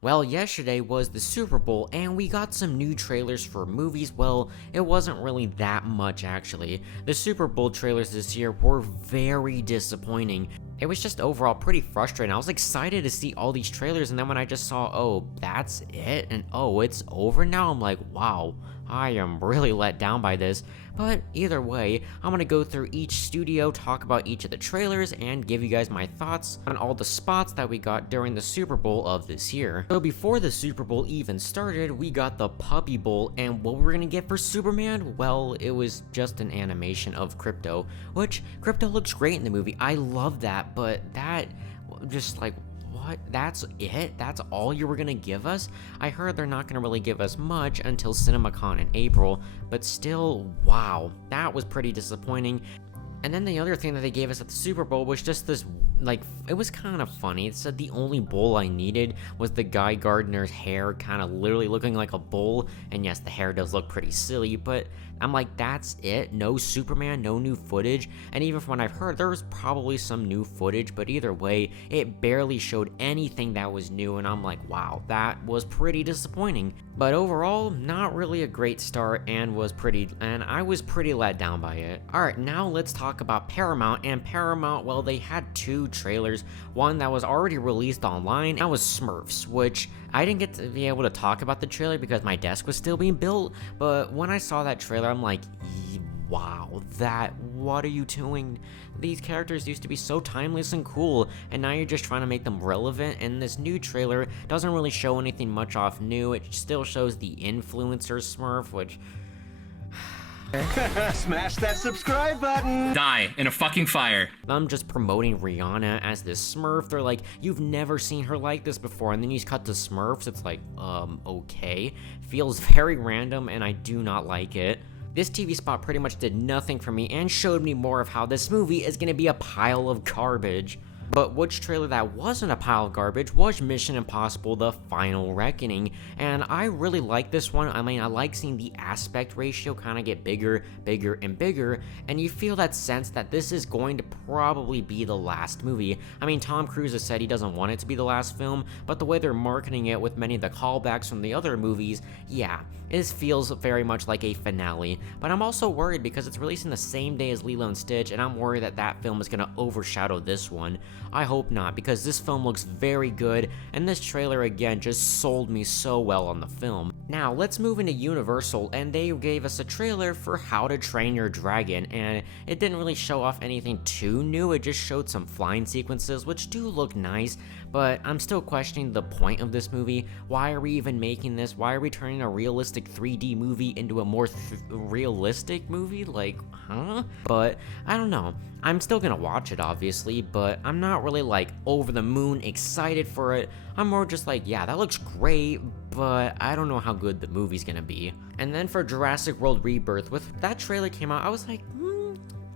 Well, yesterday was the Super Bowl, and we got some new trailers for movies. Well, it wasn't really that much actually. The Super Bowl trailers this year were very disappointing. It was just overall pretty frustrating. I was excited to see all these trailers, and then when I just saw, oh, that's it, and oh, it's over now, I'm like, wow, I am really let down by this. But either way, I'm gonna go through each studio, talk about each of the trailers, and give you guys my thoughts on all the spots that we got during the Super Bowl of this year. So before the Super Bowl even started, we got the Puppy Bowl, and what we're gonna get for Superman? Well, it was just an animation of Crypto, which Crypto looks great in the movie. I love that, but that just like, what? That's it? That's all you were gonna give us? I heard they're not gonna really give us much until CinemaCon in April, but still, wow, that was pretty disappointing. And then the other thing that they gave us at the Super Bowl was just this, like, it was kind of funny. It said the only bowl I needed was the Guy Gardner's hair kind of literally looking like a bowl. And yes, the hair does look pretty silly, but I'm like, that's it? No Superman, no new footage? And even from what I've heard, there was probably some new footage, but either way, it barely showed anything that was new, and I'm like, wow, that was pretty disappointing. But overall, not really a great start, and I was pretty let down by it. Alright, now let's talk about Paramount, and Paramount, well, they had two trailers. One that was already released online, that was Smurfs, which I didn't get to be able to talk about the trailer because my desk was still being built, but when I saw that trailer, I'm like, wow, what are you doing? These characters used to be so timeless and cool, and now you're just trying to make them relevant, and this new trailer doesn't really show anything much off new. It still shows the influencer Smurf, which... Smash that subscribe button! Die in a fucking fire. I'm just promoting Rihanna as this Smurf. They're like, you've never seen her like this before, and then you cut to Smurfs. It's like, okay. Feels very random, and I do not like it. This TV spot pretty much did nothing for me and showed me more of how this movie is gonna be a pile of garbage. But which trailer that wasn't a pile of garbage was Mission Impossible: The Final Reckoning, and I really like this one. I mean, I like seeing the aspect ratio kind of get bigger, and bigger, and you feel that sense that this is going to probably be the last movie. I mean, Tom Cruise has said he doesn't want it to be the last film, but the way they're marketing it with many of the callbacks from the other movies, yeah, this feels very much like a finale. But I'm also worried because it's releasing the same day as Lilo and Stitch, and I'm worried that that film is going to overshadow this one. I hope not, because this film looks very good, and this trailer again just sold me so well on the film. Now, let's move into Universal, and they gave us a trailer for How to Train Your Dragon, and it didn't really show off anything too new. It just showed some flying sequences, which do look nice, but I'm still questioning the point of this movie. Why are we even making this? Why are we turning a realistic 3D movie into a more realistic movie? Like, huh? But I don't know. I'm still gonna watch it, obviously, but I'm not really like over the moon excited for it. I'm more just like, yeah, that looks great, but I don't know how good the movie's gonna be. And then for Jurassic World Rebirth, with that trailer came out, I was like,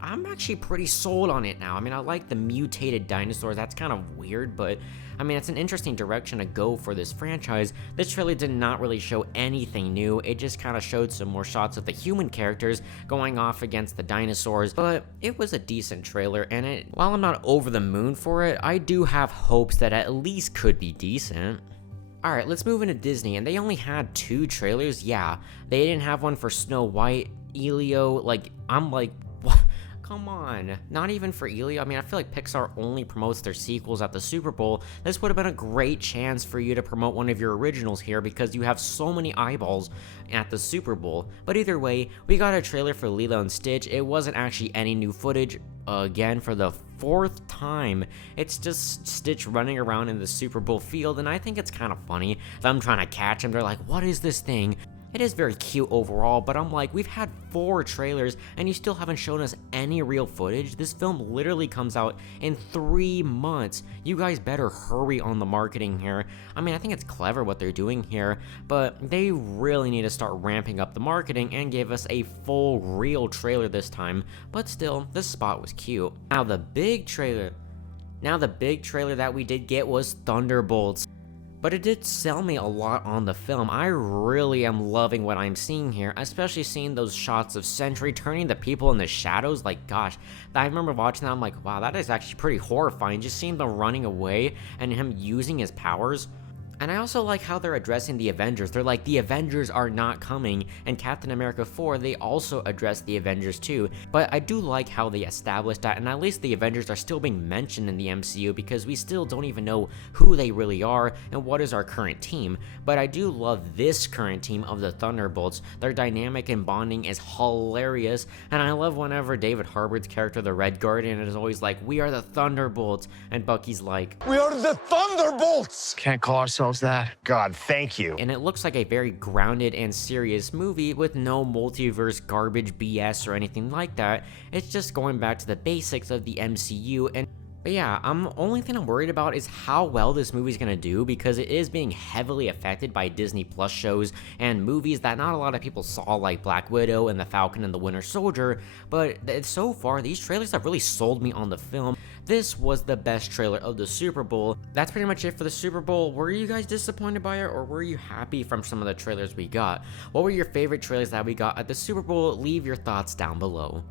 I'm actually pretty sold on it now. I mean, I like the mutated dinosaurs. That's kind of weird, but I mean, it's an interesting direction to go for this franchise. This trailer did not really show anything new. It just kind of showed some more shots of the human characters going off against the dinosaurs, but it was a decent trailer, and while I'm not over the moon for it, I do have hopes that at least could be decent. Alright, let's move into Disney, and they only had two trailers. Yeah, they didn't have one for Snow White, Elio, I'm like, what? Come on, not even for Elio. I mean, I feel like Pixar only promotes their sequels at the Super Bowl. This would have been a great chance for you to promote one of your originals here because you have so many eyeballs at the Super Bowl. But either way, we got a trailer for Lilo and Stitch. It wasn't actually any new footage. Again, for the fourth time, it's just Stitch running around in the Super Bowl field, and I think it's kind of funny. Them trying to catch him, they're like, what is this thing? It is very cute overall, but I'm like, we've had 4 trailers and you still haven't shown us any real footage. This film literally comes out in 3 months. You guys better hurry on the marketing here. I mean, I think it's clever what they're doing here, but they really need to start ramping up the marketing and give us a full real trailer this time. But still, this spot was cute. Now the big trailer that we did get was Thunderbolts. But it did sell me a lot on the film. I really am loving what I'm seeing here, especially seeing those shots of Sentry turning the people in the shadows. Like, gosh, I remember watching that, I'm like, wow, that is actually pretty horrifying. Just seeing them running away and him using his powers. And I also like how they're addressing the Avengers. They're like, the Avengers are not coming, and Captain America 4, they also address the Avengers too. But I do like how they established that, and at least the Avengers are still being mentioned in the MCU because we still don't even know who they really are and what is our current team. But I do love this current team of the Thunderbolts. Their dynamic and bonding is hilarious, and I love whenever David Harbour's character, the Red Guardian, is always like, we are the Thunderbolts, and Bucky's like, We are the Thunderbolts! Can't call ourselves that. God, thank you. and it looks like a very grounded and serious movie with no multiverse garbage BS or anything like that. It's just going back to the basics of the MCU. But yeah, only thing I'm worried about is how well this movie's gonna do, because it is being heavily affected by Disney Plus shows and movies that not a lot of people saw, like Black Widow and The Falcon and the Winter Soldier. But so far, these trailers have really sold me on the film. This was the best trailer of the Super Bowl. That's pretty much it for the Super Bowl. Were you guys disappointed by it, or were you happy from some of the trailers we got? What were your favorite trailers that we got at the Super Bowl? Leave your thoughts down below.